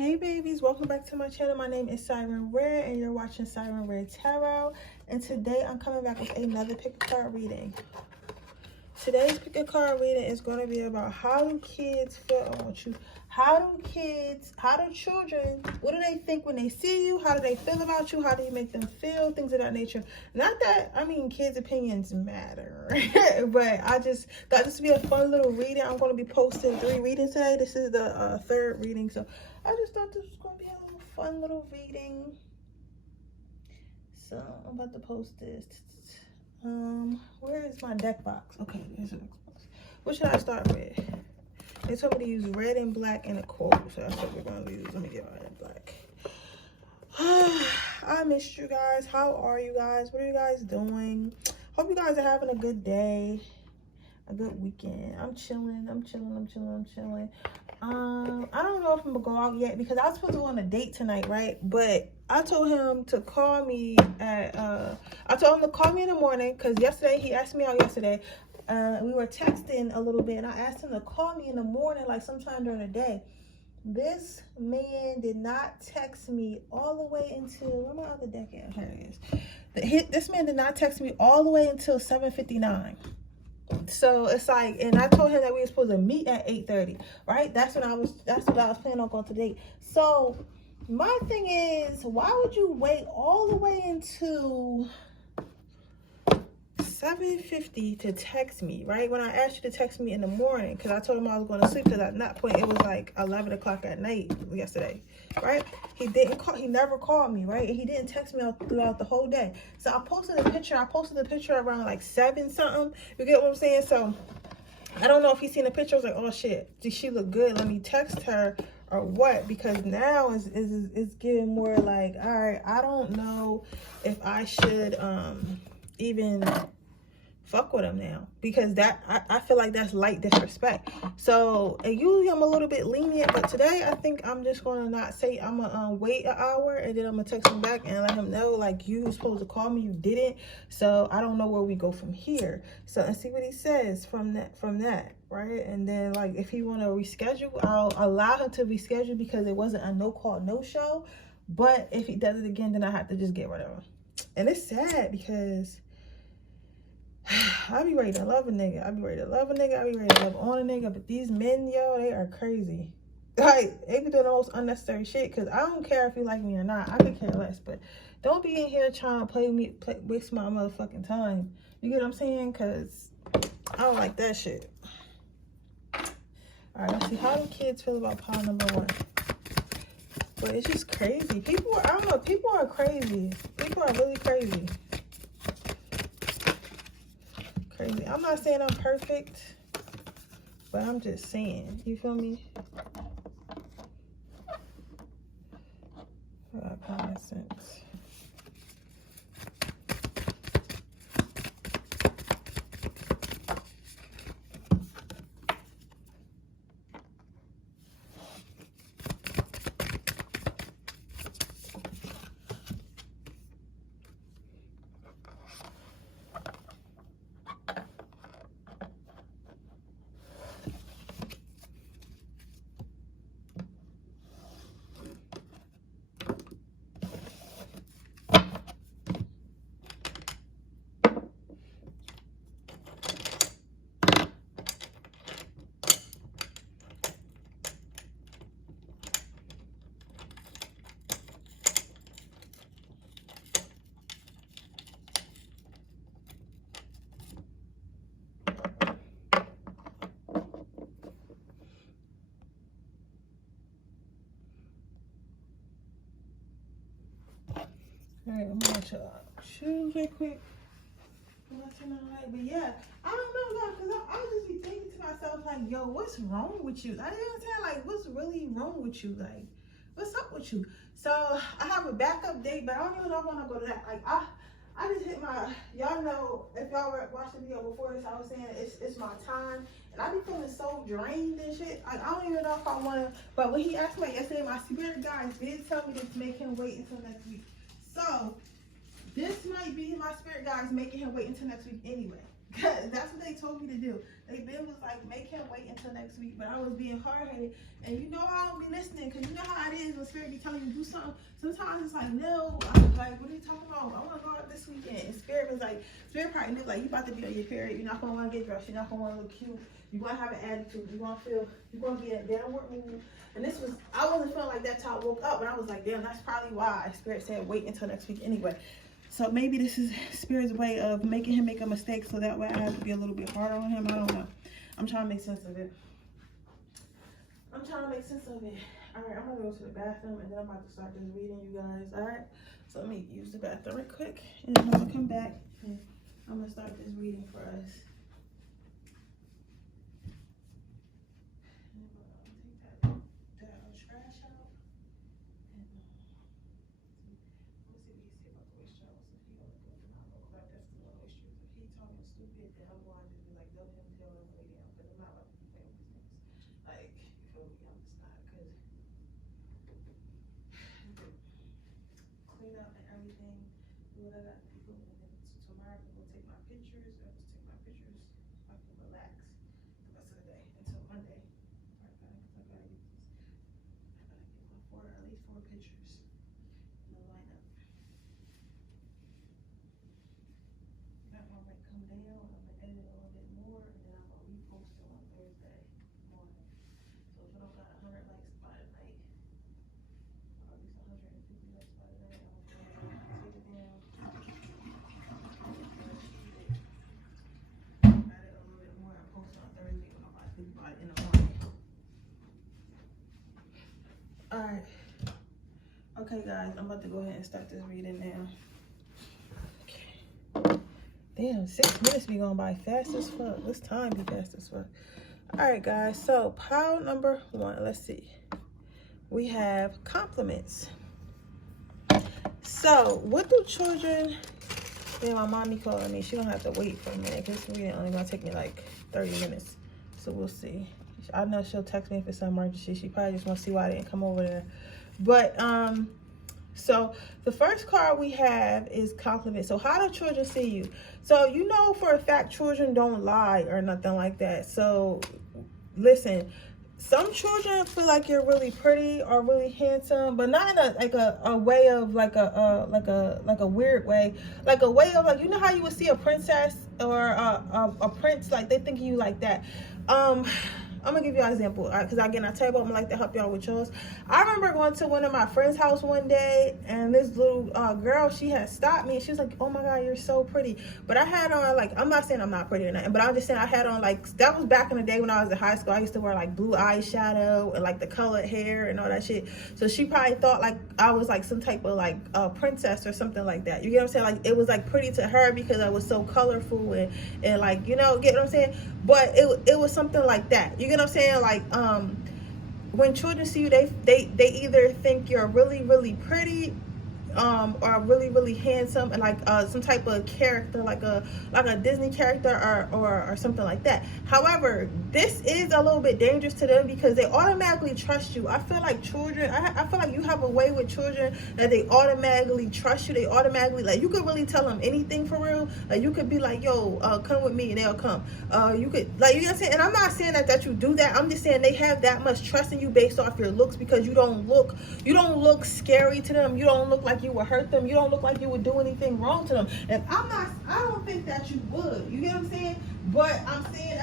Hey babies, welcome back to my channel. My name is Siren Rare and you're watching Siren Rare Tarot. And today I'm coming back with another pick a card reading. Today's pick a card reading is going to be about how do kids feel about you. How do children, what do they think when they see you? How do they feel about you? How do you make them feel? Things of that nature. Not that, I mean, kids' opinions matter. But I just thought this would be a fun little reading. I'm going to be posting 3 readings today. This is the 3rd reading. So I just thought this was going to be a little fun little reading. So I'm about to post this. Where is my deck box? Okay, there's a deck box. What should I start with? They told me to use red and black and a quote, so that's what we're going to use. Let me get red and black. I missed you guys. How are you guys? What are you guys doing? Hope you guys are having a good day, a good weekend. I'm chilling. I don't know if I'm gonna go out yet because I was supposed to go on a date tonight, right? But I told him to call me at I told him to call me in the morning because yesterday he asked me out yesterday. We were texting a little bit and I asked him to call me in the morning, like sometime during the day. This man did not text me all the way until, where my other deck at? Here it is. This man did not text me all the way until 7:59. So it's like, and I told him that we were supposed to meet at 8:30, right? That's what I was planning on going to date. So my thing is, why would you wait all the way until 7:50 to text me, right? When I asked you to text me in the morning, because I told him I was going to sleep, because at that point it was like 11 o'clock at night yesterday, right? He never called me, right? And he didn't text me throughout the whole day. So I posted a picture around like 7 something. You get what I'm saying? So I don't know if he's seen the picture. I was like, oh shit, did she look good? Let me text her or what? Because now it's getting more like, all right, I don't know if I should even fuck with him now, because that I feel like that's light disrespect. So, and usually I'm a little bit lenient, but today I think I'm just gonna not say. I'm gonna wait an hour and then I'm gonna text him back and let him know, like, you were supposed to call me, you didn't. So I don't know where we go from here. So, and see what he says from that, right? And then, like, if he want to reschedule, I'll allow him to reschedule because it wasn't a no call, no show. But if he does it again, then I have to just get rid of him. And it's sad because I be ready to love a nigga. I be ready to love a nigga. I be ready to love on a nigga. But these men, yo, they are crazy. Like, they be doing the most unnecessary shit. Because I don't care if you like me or not. I could care less. But don't be in here trying to waste my motherfucking time. You get what I'm saying? Because I don't like that shit. Alright, let's see. How do kids feel about pile number 1? But it's just crazy. People are crazy. People are really crazy. Crazy. I'm not saying I'm perfect, but I'm just saying, you feel me? Common sense. Alright, I'm gonna let y'all choose real quick. But yeah, I don't know, because I just be thinking to myself, like, yo, what's wrong with you? I didn't say, like, what's really wrong with you? Like, what's up with you? So I have a backup date, but I don't even know if I want to go to that. Like, I just hit my, y'all know, if y'all watched the video before this, I was saying it's my time. And I be feeling so drained and shit. Like, I don't even know if I want to. But when he asked me yesterday, my spirit guides did tell me to make him wait until next week. So this might be my spirit guides making him wait until next week anyway. Because that's what they told me to do. They been was like, make him wait until next week. But I was being hard-headed. And you know I don't be listening. Because you know how it is Spirit be telling you to do something, sometimes it's like, no, I'm like, what are you talking about? I want to go out this weekend. And Spirit was like, Spirit probably knew, like, you about to be on your period. You're not going to want to get dressed. You're not going to want to look cute. You're going to have an attitude. You're going to feel, you're going to be in a downward mood. And this was, I wasn't feeling like that till I woke up. And I was like, damn, that's probably why Spirit said wait until next week anyway. So maybe this is Spirit's way of making him make a mistake so that way I have to be a little bit harder on him. I don't know. I'm trying to make sense of it. I'm trying to make sense of it. All right, I'm going to go to the bathroom and then I'm about to start this reading, you guys. All right? So let me use the bathroom real quick. And then I'm going to come back and I'm going to start this reading for us. Clean up and everything, do what I got to do, and then tomorrow I'm gonna take my pictures. I just take my pictures. I can relax the rest of the day until Monday. I gotta get at least four pictures in the lineup. That one might come down. I'm gonna edit a little bit more, and then I'm gonna repost it on Thursday morning. So if I don't got 100 likes by tonight, or at least 150 likes by tonight, I'm gonna take it down. Edit a little bit more and post on Thursday when I'm about to think about it in the morning. Alright. Okay guys, I'm about to go ahead and start this reading now. Okay. Damn, 6 minutes be going by fast as fuck. This time be fast as fuck. Alright guys, so pile number 1, let's see. We have compliments. So, what do children... Yeah, my mommy calling me. She don't have to wait for a minute because this reading only gonna take me like 30 minutes. So we'll see. I know she'll text me if it's some emergency. She probably just wants to see why I didn't come over there. But so the first card we have is compliment. So how do children see you? So you know for a fact children don't lie or nothing like that. So listen, some children feel like you're really pretty or really handsome, but not in a way of like a weird way, like a way of like, you know how you would see a princess or a prince, like they think of you like that. I'm gonna give you an example, because again, I tell you about I'm like to help y'all with yours. I remember going to one of my friend's house one day, and this little girl, she had stopped me, and she was like, "Oh my God, you're so pretty." But I had on like, I'm not saying I'm not pretty or nothing, but I'm just saying I had on like, that was back in the day when I was in high school. I used to wear like blue eyeshadow and like the colored hair and all that shit. So she probably thought like I was like some type of like princess or something like that. You get what I'm saying? Like it was like pretty to her because I was so colorful and like, you know, get what I'm saying? But it was something like that. You get what I'm saying? Like when children see you, they either think you're really, really pretty or really, really handsome and like some type of character, like a Disney character or something like that. However, this is a little bit dangerous to them because they automatically trust you. I feel like children, I feel like you have a way with children that they automatically trust you. They automatically, like, you could really tell them anything for real. Like you could be like, yo, come with me, and they'll come. You could, like, you know what I'm saying? And I'm not saying that you do that. I'm just saying they have that much trust in you based off your looks, because you don't look scary to them. You don't look like you would hurt them. You don't look like you would do anything wrong to them. And I don't think that you would. You get what I'm saying? But I'm saying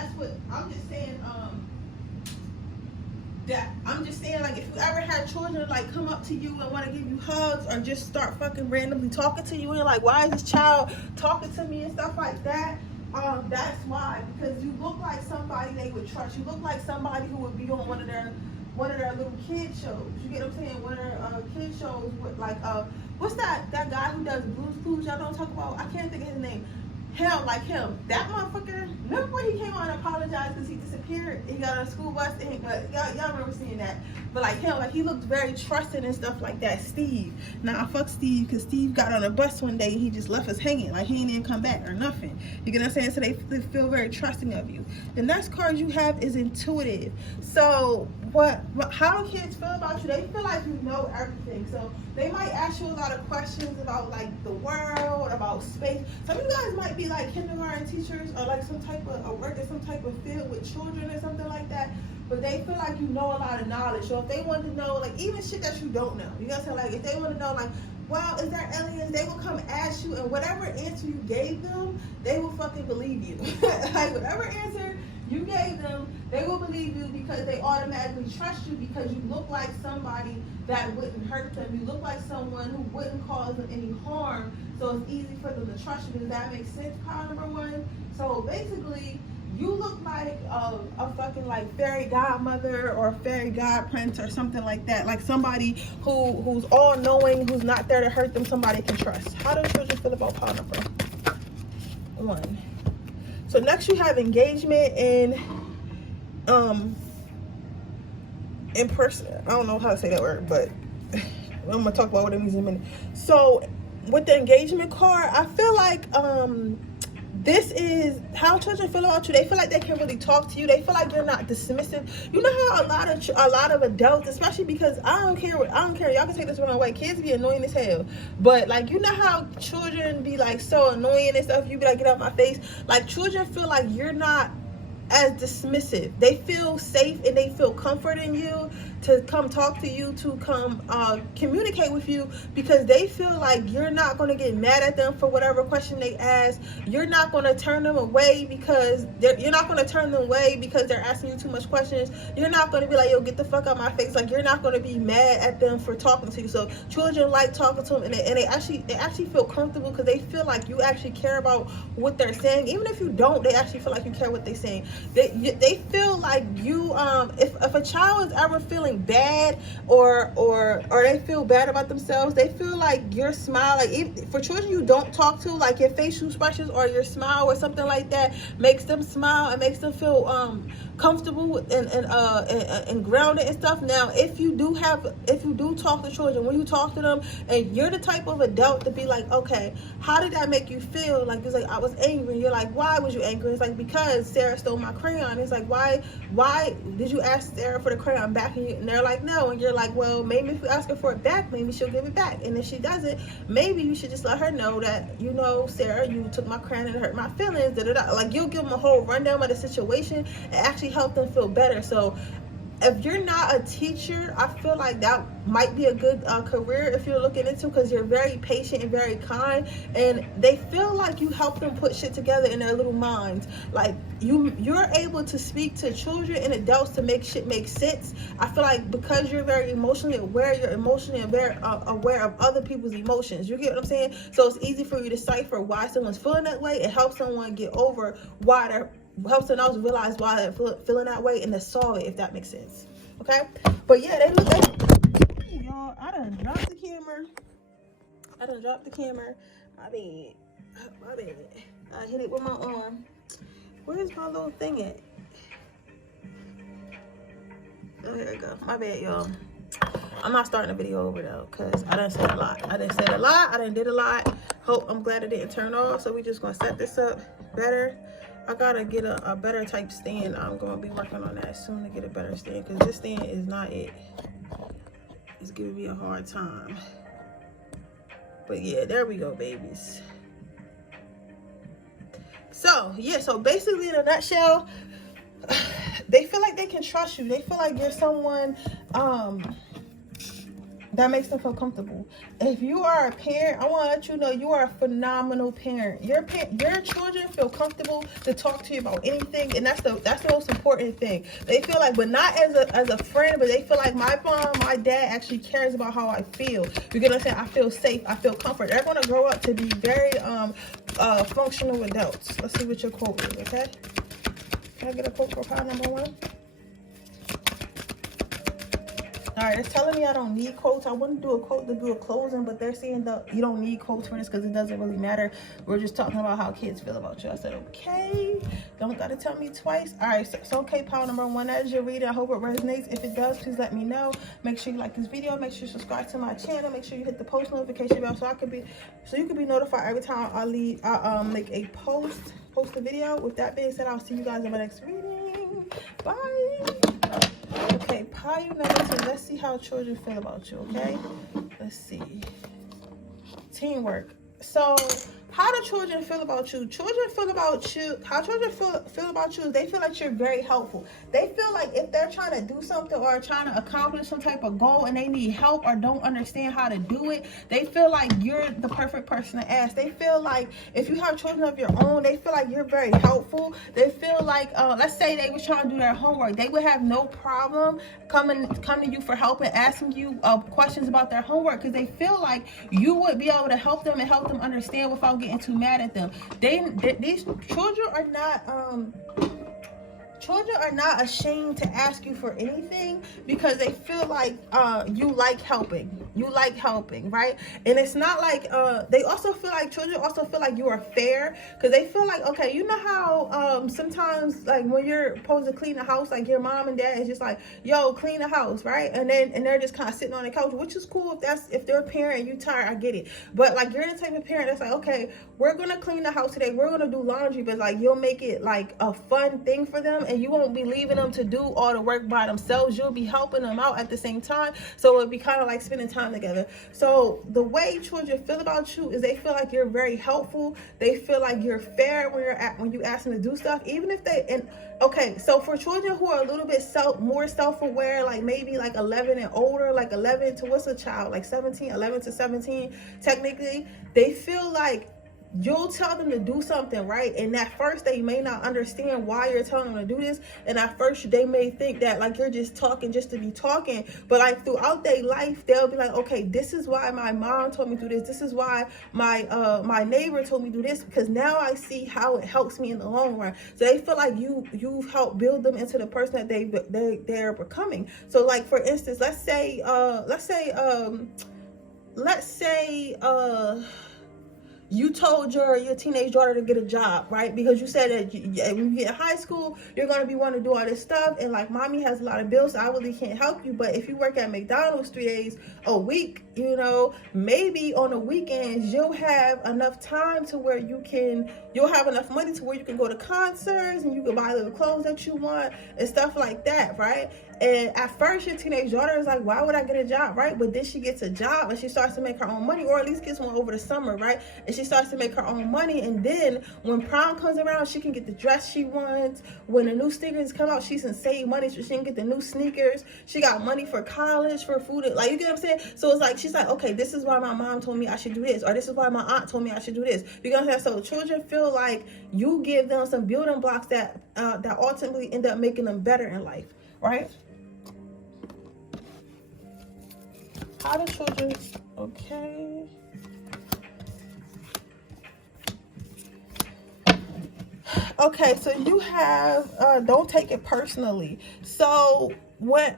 I'm just saying like if you ever had children like come up to you and want to give you hugs or just start fucking randomly talking to you and you're like, why is this child talking to me and stuff like that? That's why, because you look like somebody they would trust. You look like somebody who would be on one of their little kid shows. You get what I'm saying? One of their kid shows with like what's that guy who does Blue's Clues? Y'all don't talk about. I can't think of his name. Him. That motherfucker. Remember when he came on and apologized because he disappeared? He got on a school bus and y'all remember seeing that. But like him, like he looked very trusting and stuff like that. Steve. Nah, fuck Steve, because Steve got on a bus one day and he just left us hanging. Like he didn't come back or nothing. You get what I'm saying? So they feel very trusting of you. The next card you have is intuitive. So how do kids feel about you? They feel like you know everything. So they might ask you a lot of questions about like the world, about space. Some of you guys might be like kindergarten teachers or like some type of work in some type of field with children or something like that. but they feel like you know a lot of knowledge. So if they want to know, like, even shit that you don't know, you know what I'm saying? Like, if they want to know, like, wow, is there aliens? They will come ask you, and whatever answer you gave them, they will fucking believe you. Like, whatever answer you gave them, they will believe you because they automatically trust you because you look like somebody that wouldn't hurt them. You look like someone who wouldn't cause them any harm. So it's easy for them to trust you. Does that make sense, pile number one? So basically, you look like a fucking like fairy godmother or fairy godprince or something like that. Like somebody who's all knowing, who's not there to hurt them, somebody can trust. How do children feel about pile number one? So next you have engagement in person. I don't know how to say that word, but I'm gonna talk about what it means in a minute. So with the engagement card, I feel like this is how children feel about you. They feel like they can really talk to you. They feel like you're not dismissive. You know how a lot of adults, especially because I don't care. Y'all can take this the wrong way. Kids be annoying as hell. But like, you know how children be like so annoying and stuff. You be like, get out my face. Like, children feel like you're not as dismissive. They feel safe and they feel comfort in you to come talk to you, to come communicate with you, because they feel like you're not going to get mad at them for whatever question they ask. You're not going to turn them away because they're asking you too much questions. You're not going to be like, yo, get the fuck out my face. Like, you're not going to be mad at them for talking to you. So children like talking to them, and they actually feel comfortable because they feel like you actually care about what they're saying. Even if you don't, they actually feel like you care what they're saying. They feel like you if a child is ever feeling bad or they feel bad about themselves, they feel like your smile, like for children you don't talk to, like your facial expressions or your smile or something like that makes them smile and makes them feel comfortable and grounded and stuff. Now if you do talk to children, when you talk to them and you're the type of adult to be like, okay, how did that make you feel? Like, it's like, I was angry. You're like, why was you angry? It's like, because Sarah stole my crayon. It's like, why did you ask Sarah for the crayon back? And they're like, no. And you're like, well, maybe if you ask her for it back, maybe she'll give it back. And if she doesn't, maybe you should just let her know that, you know, Sarah, you took my crayon and it hurt my feelings. Like, you'll give them a whole rundown of the situation and actually help them feel better. So if you're not a teacher, I feel like that might be a good career if you're looking into, because you're very patient and very kind, and they feel like you help them put shit together in their little minds. Like, you're able to speak to children and adults to make shit make sense. I feel like because you're very emotionally aware, you're emotionally aware of other people's emotions. You get what I'm saying? So it's easy for you to decipher why someone's feeling that way. It helps someone get over helps someone else realize why they're feeling that way and to solve it, if that makes sense. Okay? But yeah, they look like, y'all, I done dropped the camera. My bad. I hit it with my arm. Where's my little thing at? Oh, here we go. My bad, y'all. I'm not starting a video over though, because I done said a lot. I done did a lot. I'm glad it didn't turn off. So we just gonna set this up better. I gotta get a better type stand. I'm gonna be working on that soon to get a better stand, because this stand is not it. It's giving me a hard time. But yeah, there we go, babies. So yeah, so basically in a nutshell, they feel like they can trust you. They feel like you're someone that makes them feel comfortable. If you are a parent, I want to let you know you are a phenomenal parent. Your children feel comfortable to talk to you about anything, and that's the most important thing. They feel like, but not as a friend, but they feel like my mom, my dad actually cares about how I feel. You get what I'm saying? I feel safe. I feel comfort. They're going to grow up to be very functional adults. Let's see what your quote is. Okay? Can I get a quote for pile number one? All right, it's telling me I don't need quotes. I wouldn't do a quote to do a closing, but they're saying that you don't need quotes for this because it doesn't really matter. We're just talking about how kids feel about you. I said, okay. Don't got to tell me twice. All right, so okay, pile number one, as your reader, I hope it resonates. If it does, please let me know. Make sure you like this video. Make sure you subscribe to my channel. Make sure you hit the post notification bell so you can be notified every time I make a post a video. With that being said, I'll see you guys in my next reading. Bye. Okay, pile number two. Let's see how children feel about you, okay? Let's see. Teamwork. So How do children feel about you? Children feel about you. How children feel about you is they feel like you're very helpful. They feel like if they're trying to do something or trying to accomplish some type of goal and they need help or don't understand how to do it, they feel like you're the perfect person to ask. They feel like if you have children of your own, they feel like you're very helpful. They feel like, let's say they were trying to do their homework. They would have no problem coming to you for help and asking you questions about their homework because they feel like you would be able to help them and help them understand without getting too mad at them. These children are not ashamed to ask you for anything because they feel like you like helping. You like helping, right? And it's not like they also feel like children also feel like you are fair because they feel like, okay, you know how sometimes like when you're supposed to clean the house, like your mom and dad is just like, yo, clean the house, right? And they're just kind of sitting on the couch, which is cool if they're a parent and you tired, I get it. But like you're the type of parent that's like, okay, we're gonna clean the house today, we're gonna do laundry, but like you'll make it like a fun thing for them and you won't be leaving them to do all the work by themselves. You'll be helping them out at the same time, so it'll be kind of like spending time together. So the way children feel about you is they feel like you're very helpful. They feel like you're fair when you ask them to do stuff, even if okay, so for children who are a little bit more self-aware, like maybe like 11 and older, like 11 to what's a child, like 11 to 17 technically, they feel like you'll tell them to do something, right? And at first they may not understand why you're telling them to do this, and at first they may think that like you're just talking just to be talking, but like throughout their life they'll be like, okay, this is why my mom told me to do this is why my neighbor told me to do this, because now I see how it helps me in the long run. So they feel like you've helped build them into the person that they're becoming. So like for instance, let's say you told your teenage daughter to get a job, right? Because you said that when you get in high school, you're going to be wanting to do all this stuff. And like, mommy has a lot of bills, so I really can't help you. But if you work at McDonald's 3 days a week, you know, maybe on the weekends, you'll have enough time to where you'll have enough money to where you can go to concerts and you can buy little clothes that you want and stuff like that, right? And at first your teenage daughter is like, why would I get a job, right? But then she gets a job and she starts to make her own money, or at least gets one over the summer, right? And she starts to make her own money, and then when prom comes around, she can get the dress she wants. When the new sneakers come out, she can save money so she can get the new sneakers. She got money for college, for food, like, you get what I'm saying? So it's like, she's like, okay, this is why my mom told me I should do this, or this is why my aunt told me I should do this. You know what I'm saying? So children feel like you give them some building blocks that ultimately end up making them better in life, right? How do children, okay. Okay, so you have, don't take it personally. So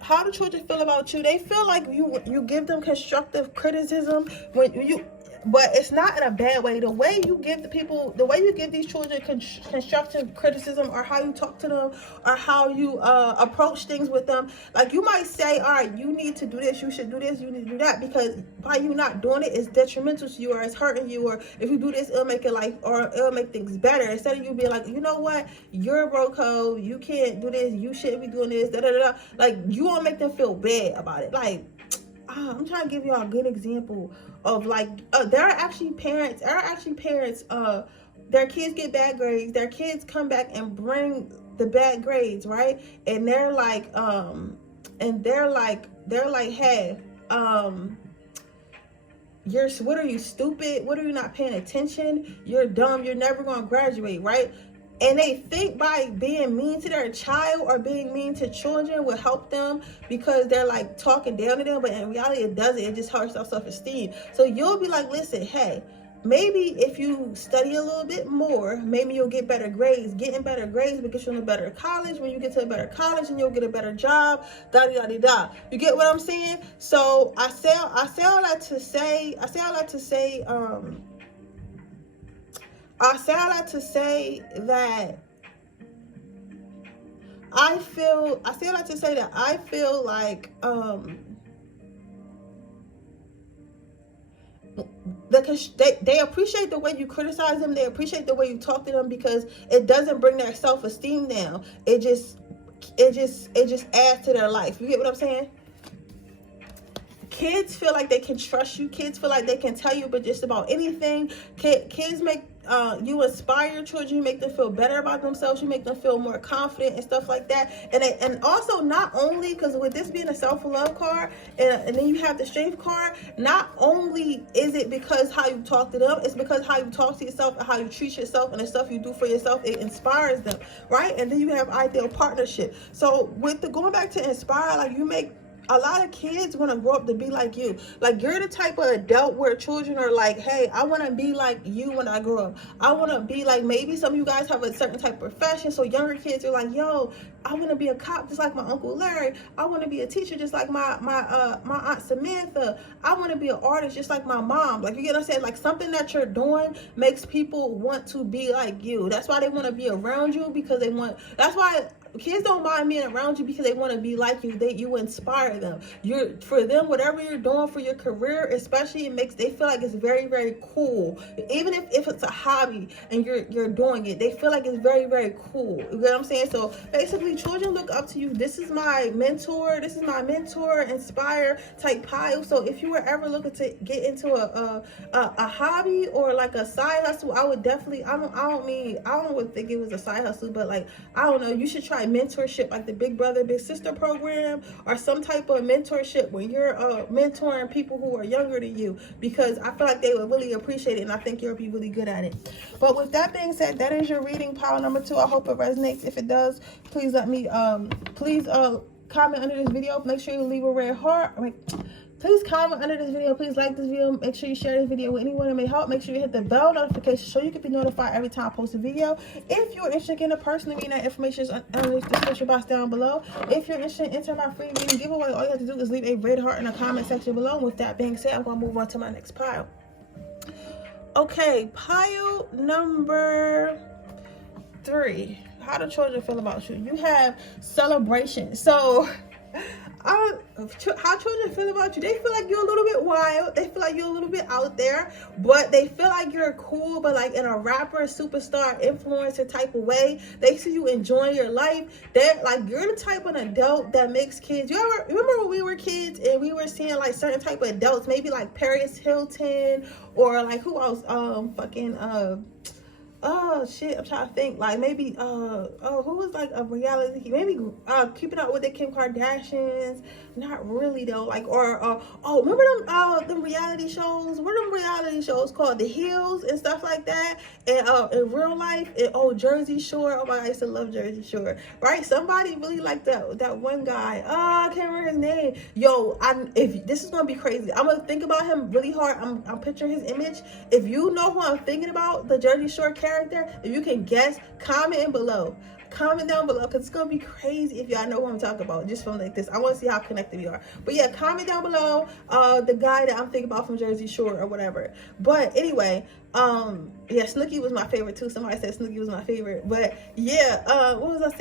how do children feel about you? They feel like you give them constructive criticism but it's not in a bad way. The way you give these children constructive criticism, or how you talk to them, or how you approach things with them, like you might say, all right, you need to do this, you should do this, you need to do that, because by you not doing it, it's detrimental to you, or it's hurting you, or if you do this, it'll make things better. Instead of you being like, you know what, you're a bro code, you can't do this, you shouldn't be doing this, da da da. Like, you won't make them feel bad about it. Like, I'm trying to give y'all a good example of like, there are actually parents, their kids get bad grades, their kids come back and bring the bad grades, right? And they're like, hey, what are you, stupid? What are you not paying attention? You're dumb. You're never going to graduate, right? And they think by being mean to their child or being mean to children will help them because they're like talking down to them. But in reality, it doesn't. It just hurts their self-esteem. So you'll be like, listen, hey, maybe if you study a little bit more, maybe you'll get better grades. Getting better grades will get you in a better college. When you get to a better college, and you'll get a better job, da-da-da-da-da. You get what I'm saying? So I say all that to say that I feel like they appreciate the way you criticize them. They appreciate the way you talk to them, because it doesn't bring their self-esteem down. It just adds to their life. You get what I'm saying? Kids feel like they can trust you. Kids feel like they can tell you but just about anything. Kids make you inspire children. You make them feel better about themselves. You make them feel more confident and stuff like that. And also, not only, because with this being a self-love card, and then you have the strength card, not only is it because how you talk to them, it's because how you talk to yourself and how you treat yourself and the stuff you do for yourself. It inspires them, right? And then you have ideal partnership. So with the going back to inspire, like, you make a lot of kids want to grow up to be like you. Like, you're the type of adult where children are like, hey, I want to be like you when I grow up. I want to be like, maybe some of you guys have a certain type of profession. So younger kids are like, yo, I want to be a cop just like my Uncle Larry. I want to be a teacher just like my Aunt Samantha. I want to be an artist just like my mom. Like, you get what I'm saying? Like, something that you're doing makes people want to be like you. That's why they want to be around you, because they want, that's why kids don't mind being around you, because they want to be like you. You inspire them. For them, whatever you're doing for your career, especially, they feel like it's very, very cool. Even if it's a hobby and you're doing it, they feel like it's very, very cool. You get what I'm saying? So basically, children look up to you. This is my mentor. This is my mentor, inspire type pile. So if you were ever looking to get into a hobby or like a side hustle, I would definitely, I don't think it was a side hustle, but like, I don't know, you should try mentorship, like the Big Brother Big Sister program, or some type of mentorship where you're mentoring people who are younger than you, because I feel like they would really appreciate it, and I think you'll be really good at it. But with that being said, that is your reading, pile number 2. I hope it resonates. If it does, please let me comment under this video. Make sure you leave a red heart. Please comment under this video. Please like this video. Make sure you share this video with anyone that may help. Make sure you hit the bell notification so you can be notified every time I post a video. If you're interested in a personal reading, that information is under the description box down below. If you're interested in entering my free reading giveaway, all you have to do is leave a red heart in the comment section below. And with that being said, I'm going to move on to my next pile. Okay, pile number 3. How do children feel about you? You have celebration. So how children feel about you, they feel like you're a little bit wild, they feel like you're a little bit out there, but they feel like you're cool, but like in a rapper, superstar, influencer type of way. They see you enjoying your life. They're like, you're the type of adult that makes kids, you ever remember when we were kids and we were seeing like certain type of adults, maybe like Paris Hilton, or like who else, oh shit, I'm trying to think, like maybe who was like a reality, maybe Keeping Up with the Kim Kardashians. Not really though. Like, or remember them reality shows? What are them reality shows called? The Hills and stuff like that. And in real life, Jersey Shore. Oh my God, I used to love Jersey Shore. Right? Somebody really liked that one guy. I can't remember his name. Yo, if this is gonna be crazy, I'm gonna think about him really hard. I'm picturing his image. If you know who I'm thinking about, the Jersey Shore character, if you can guess, comment below. Comment down below, because it's gonna be crazy if y'all know what I'm talking about just from like this. I want to see how connected we are. But yeah, comment down below the guy that I'm thinking about from Jersey Shore or whatever. But anyway, yeah, Snooki was my favorite too. Somebody said Snooki was my favorite. But yeah, what was I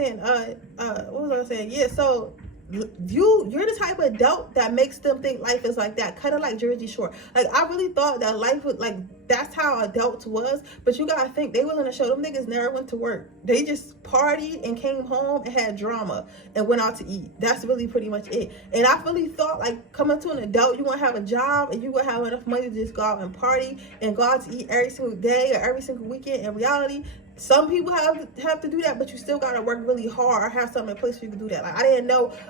saying? Yeah, so you're the type of adult that makes them think life is like that, kind of like Jersey Shore. Like, I really thought that life would, like, that's how adults was, but you gotta think, they was on the show, them niggas never went to work. They just partied and came home and had drama and went out to eat. That's really pretty much it. And I really thought, like, coming to an adult, you want to have a job and you want to have enough money to just go out and party and go out to eat every single day or every single weekend. In reality, some people have to do that, but you still gotta work really hard or have something in place for you to do that. Like,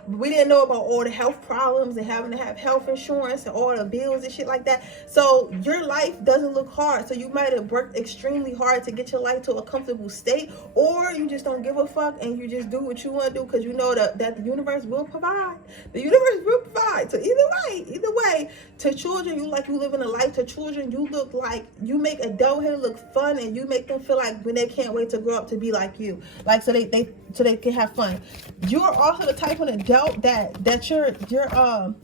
we didn't know about all the health problems and having to have health insurance and all the bills and shit like that. So your life doesn't look hard. So you might have worked extremely hard to get your life to a comfortable state, or you just don't give a fuck and you just do what you want to do because you know that the universe will provide. The universe will provide. So either way, to children, you living a life. To children, you look like, you make adulthood look fun, and you make them feel like when they can't wait to grow up to be like you, like so they can have fun. You're also the type of adult that your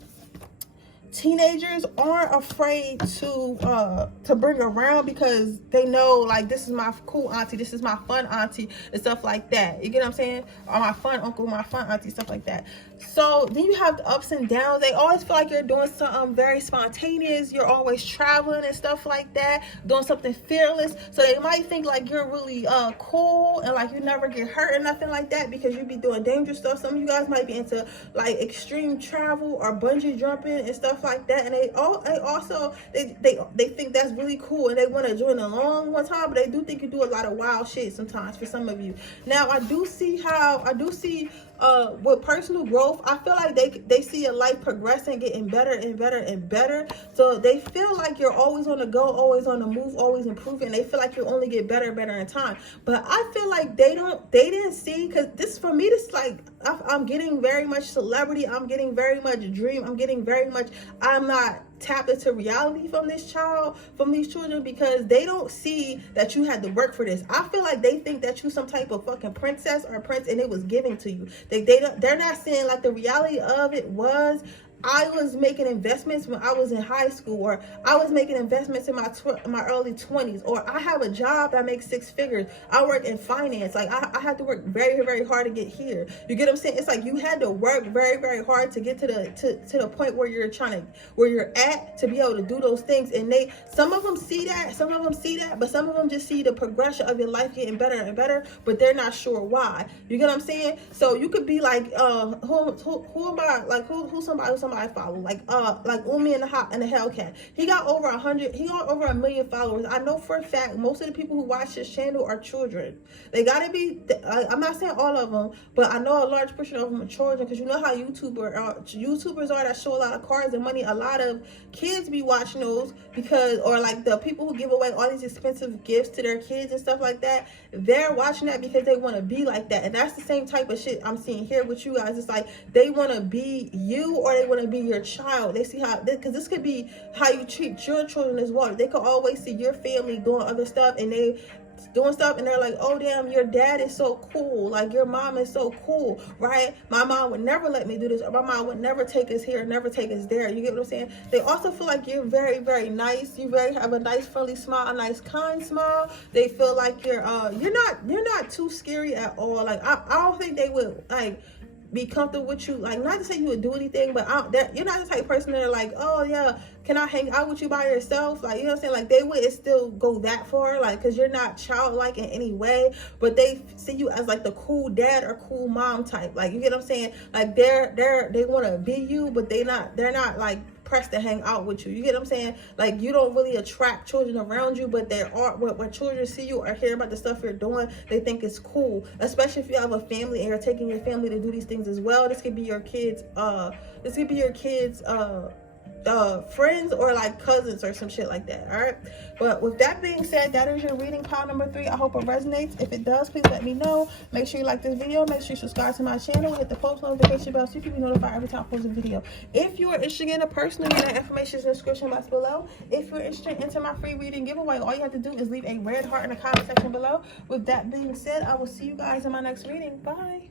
teenagers aren't afraid to bring around, because they know, like, this is my cool auntie, this is my fun auntie, and stuff like that. You get what I'm saying? Or my fun uncle, my fun auntie, stuff like that. So then you have the ups and downs. They always feel like you're doing something very spontaneous. You're always traveling and stuff like that, doing something fearless. So they might think like you're really cool and like you never get hurt or nothing like that, because you be doing dangerous stuff. Some of you guys might be into like extreme travel or bungee jumping and stuff like that, and they also they think that's really cool, and they want to join along one time, but they do think you do a lot of wild shit sometimes for some of you. Now I do see with personal growth, I feel like they see your life progressing, getting better and better and better. So they feel like you're always on the go, always on the move, always improving. They feel like you only get better and better in time. But I feel like they didn't see, because this, for me, this like I'm getting very much celebrity, I'm getting very much dream, I'm not tapped into reality from this child, from these children, because they don't see that you had to work for this. I feel like they think that you some type of fucking princess or prince and it was given to you. They're not seeing like the reality of it was, I was making investments when I was in high school, or I was making investments in my early 20s, or I have a job that makes 6 figures. I work in finance. Like I had to work very, very hard to get here. You get what I'm saying? It's like you had to work very, very hard to get to the point where you're at, to be able to do those things. And some of them see that, but some of them just see the progression of your life getting better and better, but they're not sure why. You get what I'm saying? So you could be like, who am I? Like who's somebody I follow, like Umi and the Hellcat. He got over 1 million followers. I know for a fact most of the people who watch this channel are children. They gotta be, I'm not saying all of them, but I know a large portion of them are children, because you know how YouTubers are that show a lot of cars and money. A lot of kids be watching those, because, or like the people who give away all these expensive gifts to their kids and stuff like that, they're watching that because they want to be like that. And that's the same type of shit I'm seeing here with you guys. It's like they want to be you, or they want to be your child. They see how, because this could be how you treat your children as well. They could always see your family doing other stuff, and they doing stuff, and they're like, oh damn, your dad is so cool, like your mom is so cool, right? My mom would never let me do this, or my mom would never take us here, never take us there. You get what I'm saying? They also feel like you're very, very nice. You have a nice friendly smile, a nice kind smile. They feel like you're not too scary at all. Like I don't think they would like be comfortable with you. Like, not to say you would do anything, but you're not the type of person that are like, oh yeah, can I hang out with you by yourself? Like, you know what I'm saying? Like, they wouldn't still go that far, like, because you're not childlike in any way, but they see you as like the cool dad or cool mom type. Like, you get what I'm saying? Like, they want to be you, but they're not like pressed to hang out with you. You get what I'm saying? Like, you don't really attract children around you, but there are, when children see you or hear about the stuff you're doing, they think it's cool, especially if you have a family and you're taking your family to do these things as well. This could be your kids friends, or like cousins or some shit like that. All right, but with that being said, that is your reading pile number 3. I hope it resonates. If it does, please let me know. Make sure you like this video, make sure you subscribe to my channel, hit the post notification bell so you can be notified every time I post a video. If you are interested in a personal reading, information is in the description box below. If you're interested into my free reading giveaway, all you have to do is leave a red heart in the comment section below. With that being said, I will see you guys in my next reading. Bye.